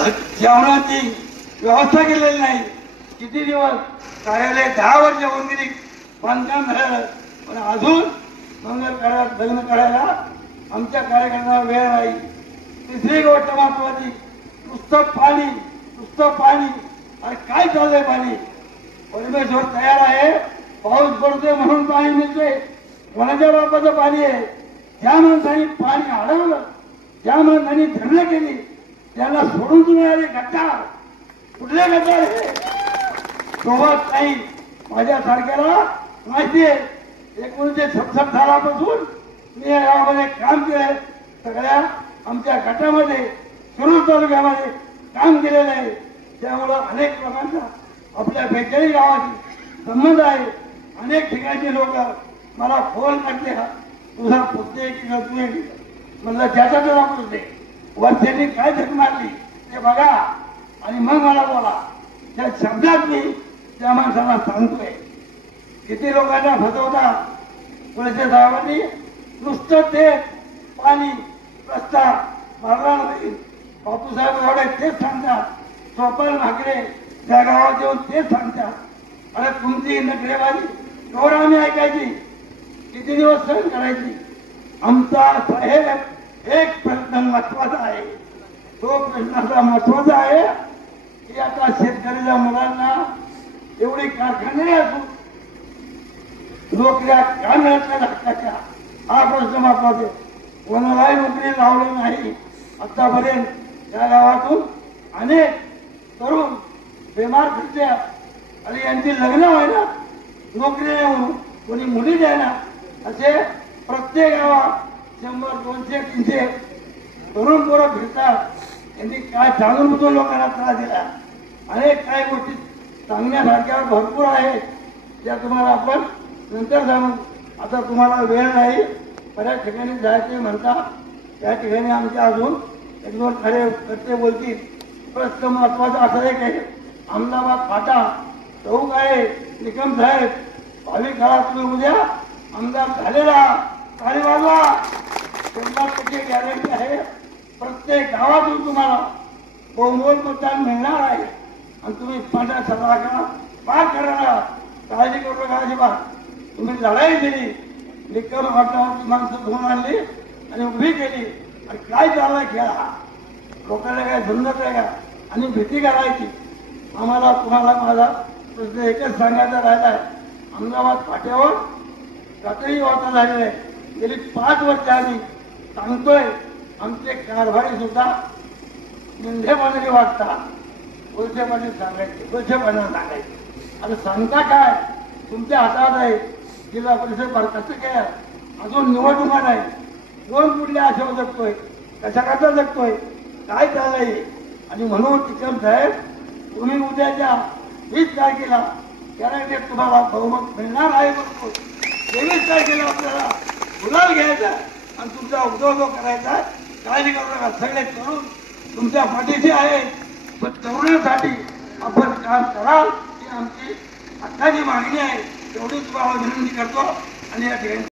जेवणाची व्यवस्था केलेली नाही। किती दिवस कार्यालय 10 वर्ष होऊन गेली, बांधकाम झालं, पण अजून मंगल कार्यात लग्न करायला आमच्या कार्यकर्त्यांना वेळ नाही। तिसरी गोष्ट महत्वाची, नुसतं पाणी। अरे काय चाललंय पाणी? परमेश्वर तयार आहे, पाऊस पडतोय म्हणून पाणी मिळतंय। कोणाच्या बापाचं पाणी आहे? ज्या माणसाने पाणी अडवलं, ज्या माणसाने धरणं केली, त्याला सोडून तुम्ही आले गद्दार। कुठले गद्दार हे? सोबत नाही। माझ्यासारख्याला माहिती आहे, 1967 सालापासून मी या गावामध्ये काम केलंय। सगळ्या आमच्या गटामध्ये शिरूर तालुक्यामध्ये काम केलेलं आहे। त्यामुळं अनेक लोकांचा आपल्या 42 गावाची संबंध आहे। अनेक ठिकाणचे लोक मला फोन करते, तुझा पुढचे की नसते म्हणलं ज्याचा त्याला पुढते वर्षांनी काय झक मारली ते बघा आणि मग मला बोला। त्या शब्दात मी त्या माणसाला सांगतोय। किती लोकांना फसवता पुढच्या साहेबांनी नुसतं ते पाणी रस्ता मारला नाही। बापूसाहेब एवढे तेच सांगतात, सोपाल नागरे त्या गावात येऊन तेच सांगतात। अरे तुमची नखरेबाजी एवढं आम्ही ऐकायची, किती दिवस सहन करायची? आमचा साहेब एक प्रश्न महत्वाचा आहे, तो प्रश्नाचा महत्वाचा आहे की आता शेतकऱ्याच्या मुलांना एवढी कारखाने असून नोकऱ्या का मिळत नाही हक्काच्या? हा प्रश्न महत्वाचा आहे। कोणालाही नोकरी लावली नाही आतापर्यंत। या गावातून अनेक तरुण बेमार फिरत्या, आणि यांची लग्न व्हायला नोकरी नाही म्हणून कोणी मुली द्यायला, असे प्रत्येक गावात 100, 200, 300 तरुण पोरं फिरतात। यांनी काय जाणून बुजून लोकांना त्रास दिला। अनेक काही गोष्टी सांगण्यासारख्या भरपूर आहेत, ज्या तुम्हाला आपण नंतर सांगू। आता तुम्हाला वेळ नाही, बऱ्याच ठिकाणी जायचे म्हणता, त्या ठिकाणी आमच्या अजून 1-2 करते बोलतील। प्रश्न महत्वाचा असं एक आहे, अहमदाबाद फाटा चौक आहे, निकम साहेब 22 काळात तुम्ही उद्या आमदार झालेला ताली वाजवा। 100% गॅरंटी आहे, प्रत्येक गावातून तुम्हाला बहुमोल मतदान मिळणार आहे आणि तुम्ही फाटा सगळा पार करणार। काळजी करू नका अजिबात। तुम्ही लढाई दिली, निकम फाटावरची माणसं धुवून आणली आणि उभी केली, आणि काय चाललाय खेळ हा? लोकांना काय समजत आहे का? आणि भीती करायची। आम्हाला तुम्हाला माझा प्रश्न एकच सांगायचा राहिला आहे, अहमदाबाद फाट्यावर रात्री वार्ता झालेली आहे। गेली 5 वर्ष आधी सांगतोय, आमचे कारभारी सुद्धा निंदेपणाने वागतात। उलटेपणे सांगायचे। आता सांगता काय? तुमच्या हातात आहे। जिल्हा परिषद बरखास्त केल्या, अजून निवडणुका नाही, 2 पुढल्या आशेवर जगतोय, कशा जगतोय, काय चाललंय? आणि म्हणून टिकम साहेब, तुम्ही उद्याच्या 20 तारखेला गॅरंटेड तुम्हाला बहुमत मिळणार आहे। बरोबर 23 तारखेला आपल्याला गुलाल घ्यायचा आणि तुमचा उद्योग करायचा। काळजी करू नका, सगळे तरुण तुमच्या पाठीशी आहे। पण तरुणांसाठी आपण काम कराल ही आमची हक्काची मागणी आहे, एवढी तुम्हाला विनंती करतो। आणि या ठिकाणी